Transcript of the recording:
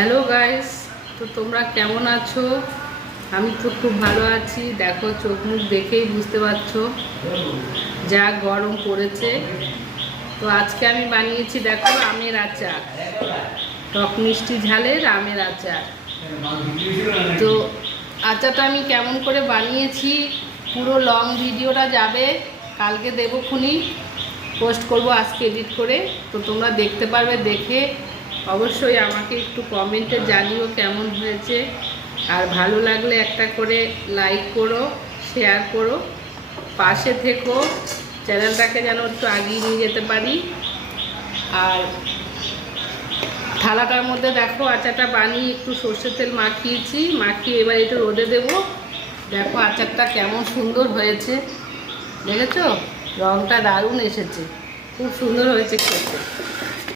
Hello guys, তো তোমরা কেমন আছো? আমি তো খুব ভালো আছি। দেখো, চোখ মুখ দেখেই বুঝতে পারছো যা গরম পড়েছে। তো আজকে আমি বানিয়েছি, দেখো, আমের আচার, টক মিষ্টি ঝালের আমের আচার। তো আচারটা আমি কেমন করে বানিয়েছি পুরো লং ভিডিওটা যাবে, কালকে দেবো, খুনি পোস্ট করব, আজকে এডিট করে। তো তোমরা দেখতে পারবে, দেখে অবশ্যই আমাকে একটু কমেন্টে জানিও কেমন হয়েছে। আর ভালো লাগলে একটা করে লাইক করো, শেয়ার করো, পাশে থেকো, চ্যানেলটাকে যেন একটু এগিয়ে নিয়ে যেতে পারি। আর থালাটার মধ্যে দেখো আচারটা বানিয়ে একটু সর্ষের তেল মাখিয়েছি, মাখিয়ে এবার একটু রোদে দেবো। দেখো আচারটা কেমন সুন্দর হয়েছে, দেখেছো? রঙটা দারুণ এসেছে, খুব সুন্দর হয়েছে খেতে।